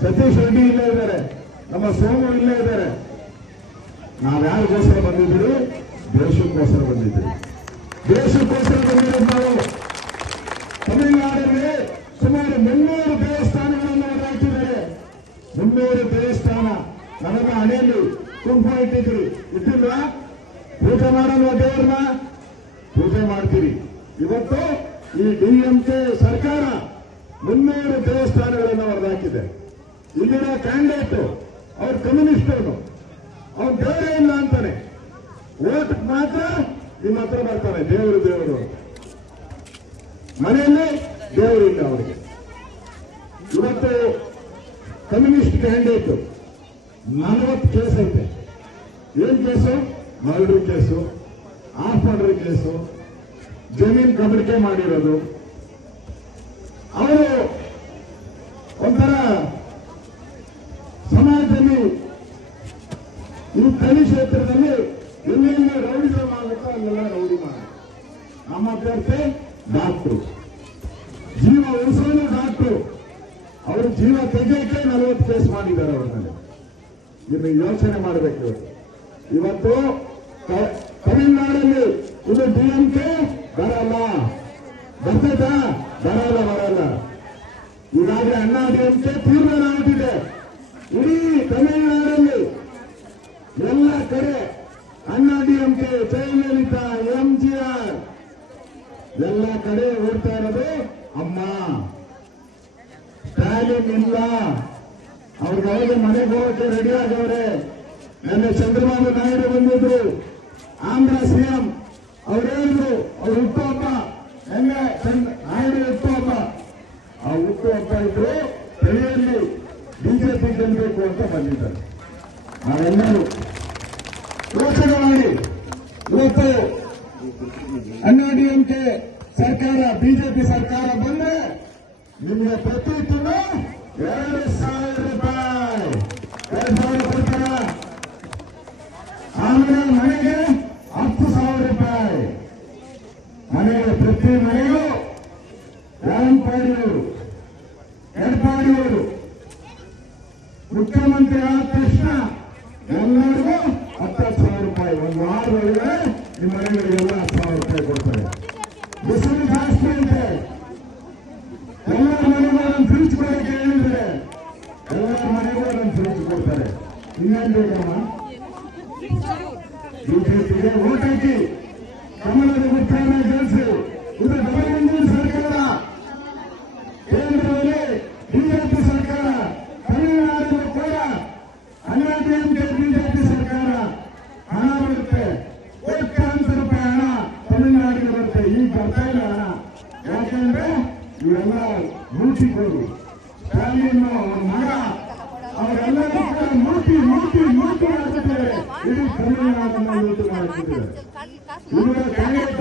ಸತೀಶ್ ರೆಡ್ಡಿ ಇಲ್ಲೇ ಇದ್ದಾರೆ, ನಮ್ಮ ಸೋಮು ಇಲ್ಲೇ ಇದ್ದಾರೆ. ನಾವ್ಯಾರಿಗೋಸ್ಕರ ಬಂದಿದ್ದೀವಿ? ದೇಶಕ್ಕೋಸ್ಕರ ಬಂದಿದ್ದೀವಿ. ದೇಶಕ್ಕೋಸ್ಕರ ಬಂದಿರೋದು ನಾವು. ತಮಿಳುನಾಡಲ್ಲಿ ಸುಮಾರು 300 ದೇವಸ್ಥಾನಗಳನ್ನು ಹಾಕಿದ್ದಾರೆ. 300 ದೇವಸ್ಥಾನ ನಮಗೆ ಹಣೆಯಲ್ಲಿ ಕುಂಕುಮ ಇಟ್ಟಿದ್ರಿ, ಇಟ್ಟಿಲ್ವಾ? ಪೂಜೆ ಮಾಡಲ್ವಾ ದೇವರನ್ನ? ಪೂಜೆ ಮಾಡ್ತೀರಿ. ಇವತ್ತು ಈ ಡಿಎಂಕೆ ಸರ್ಕಾರ 300 ದೇವಸ್ಥಾನಗಳನ್ನು ಹೊರದಾಕಿದೆ. ಇಲ್ಲಿನ ಕ್ಯಾಂಡಿಡೇಟ್ ಅವ್ರ ಕಮ್ಯುನಿಸ್ಟ್ ಅವ್ನು ದೇವರೇ ಇಲ್ಲ ಅಂತಾನೆ, ಓಟ್ ಮಾತ್ರ ನಿಮ್ಮ ಹತ್ರ ಬರ್ತಾನೆ. ದೇವರು ಮನೆಯಲ್ಲಿ ದೇವರು ಇಲ್ಲ ಅವರಿಗೆ. ಇವತ್ತು ಕಮ್ಯುನಿಸ್ಟ್ ಕ್ಯಾಂಡಿಡೇಟ್ 40 ಕೇಸ್ ಐತೆ. ಏನ್ case? Murder case, of murder case, ಜಮೀನ್ ಕಬಳಿಕೆ ಮಾಡಿರೋದು. ಅವರು ಒಂಥರ ಸಮಾಜದಲ್ಲಿ ಈ ತಳಿ ಕ್ಷೇತ್ರದಲ್ಲಿ ಎಲ್ಲೆಲ್ಲಿ ರೌಡಿಸಮ್ ಆಗುತ್ತೋ ಅಲ್ಲೆಲ್ಲ ರೌಡಿ ಮಾಡಿ. ನಮ್ಮ ಅಭ್ಯರ್ಥಿ ಡಾಕ್ಟ್ರು, ಜೀವ ಉಳಿಸೋನು ಡಾಕ್ಟ್ರು. ಅವರು ಜೀವ ತೆಗೆಯಕ್ಕೆ 40 ಕೇಸ್ ಮಾಡಿದ್ದಾರೆ ಅವ್ರ ಮೇಲೆ. ಇನ್ನು ಯೋಚನೆ ಮಾಡಬೇಕು. ಇವತ್ತು ತಮಿಳುನಾಡಲ್ಲಿ ಇದು ಡಿಎಂಕೆ ಬರಲ್ಲ, ಬರ್ತೈತಾ? ಬರಲ್ಲ. ಈಗಾಗಲೇ ಅಣ್ಣಾ ಡಿಎಂಕೆ ತೀರ್ಮಾನ ಆಗುತ್ತಿದೆ. ಇಡೀ ತಮಿಳುನಾಡಲ್ಲಿ ಎಲ್ಲ ಕಡೆ ಅಣ್ಣಾ ಡಿಎಂಕೆ, ಜಯಲಲಿತಾ, ಎಂಜಿಆರ್ ಎಲ್ಲ ಕಡೆ ಓಡ್ತಾ ಇರೋದು ಅಮ್ಮ. ಸ್ಟಾಲಿನ್ ಇಲ್ಲ. ಅವ್ರಿಗೆ ಮನೆಗೆ ಹೋಗಕ್ಕೆ ರೆಡಿ ಆಗವ್ರೆ. ನಿನ್ನೆ ಚಂದ್ರಬಾಬು ನಾಯ್ಡು ಬಂದಿದ್ರು, ಆಂಧ್ರ ಸಿಎಂ. ಅವ್ರು ಹೇಳಿದ್ರು ಅವ್ರು ಹುಟ್ಟುಹಬ್ಬ, ನಿನ್ನೆ ನಾಯ್ಡು ಹುಟ್ಟುಹಬ್ಬ. ಆ ಹುಟ್ಟುಹಬ್ಬ ಇದ್ರು ಬೆಳೆಯಲ್ಲಿ ಬಿಜೆಪಿ ಗೆಲ್ಲಬೇಕು ಅಂತ ಬಂದಿದ್ದಾರೆ. ನಾವೆಲ್ಲರೂ ಯೋಚನೆ ಮಾಡಿ. ಇವತ್ತು ಅಣ್ಣಾ ಡಿಎಂಕೆ ಸರ್ಕಾರ, ಬಿಜೆಪಿ ಸರ್ಕಾರ ಬಂದ್ರೆ ನಿಮಗೆ ಪ್ರತಿ ತಿಂಗಳು 2,000 ರೂಪಾಯಿ, 2,000 ಕೊಡ್ತಾರ. ಆಮೇಲೆ ಮನೆಗೆ 10,000 ರೂಪಾಯಿ. ಮನೆಗೆ ಪ್ರತಿ ಮನೆಗೂ ಎಡಪಾಡಿಯವರು ಮುಖ್ಯಮಂತ್ರಿ ಆದ ತಕ್ಷಣ ಎಲ್ಲರಿಗೂ 10,000 ರೂಪಾಯಿ. ಒಂದು ವಾರದೊಳಗೆ ನಿಮ್ಮ ಮನೆಗಳಿಗೆಲ್ಲ 10,000 ರೂಪಾಯಿ ಕೊಡ್ತಾರೆ. ಬಿಸಿಲು ಜಾಸ್ತಿ ಇದೆ. ಎಲ್ಲರ ಮನೆಗೂ ಅದನ್ನು ಫ್ರಿಜ್ ಕೊಡಕ್ಕೆ ಹೇಳಿದ್ರೆ ಎಲ್ಲರ ಮನೆಗೂ ಅದನ್ನು ಫ್ರಿಜ್ ಕೊಡ್ತಾರೆ. ಇನ್ನೇನು ಬೇಕಮ್ಮ? ಬಿಜೆಪಿಗೆ ಓಟ್ ಹಾಕಿ ಕಮಲದ ಗುರುತನ್ನ ಗೆಲ್ಲಿಸಿ. ಇದು ಡಬಲ್ ಇಂಜಿನ್ ಸರ್ಕಾರ. ಕೇಂದ್ರದಲ್ಲಿ ಬಿಜೆಪಿ ಸರ್ಕಾರ, ತಮಿಳುನಾಡಲ್ಲೂ ಕೂಡ ಅಣ್ಣಾ ಡಿಎಂಕೆ ಬಿಜೆಪಿ ಸರ್ಕಾರ. ಹಣ ಬರುತ್ತೆ, ಕೋಟ್ಯಾಂತರ ರೂಪಾಯಿ ಹಣ ತಮಿಳುನಾಡಿಗೆ ಬರುತ್ತೆ. ಈಗ ಬರ್ತಾ ಇಲ್ಲ ಹಣ. ಯಾಕೆಂದ್ರೆ ಇವೆಲ್ಲ ಲೂಟಿಗಳು. ಸ್ಟಾಲಿನ್ ಅವರ ಮಗ ಅವರೆಲ್ಲರೂ ಕೂಡ ಲೂಟಿ ಮಾಡ್ತಿದ್ದಾರೆ. ಇಡೀ ತಮಿಳುನಾಡನ್ನ ಲೂಟಿ ಮಾಡ್ತಿದ್ದಾರೆ. ಇವರ ಕ್ಯಾಂಡಿಡೇಟ್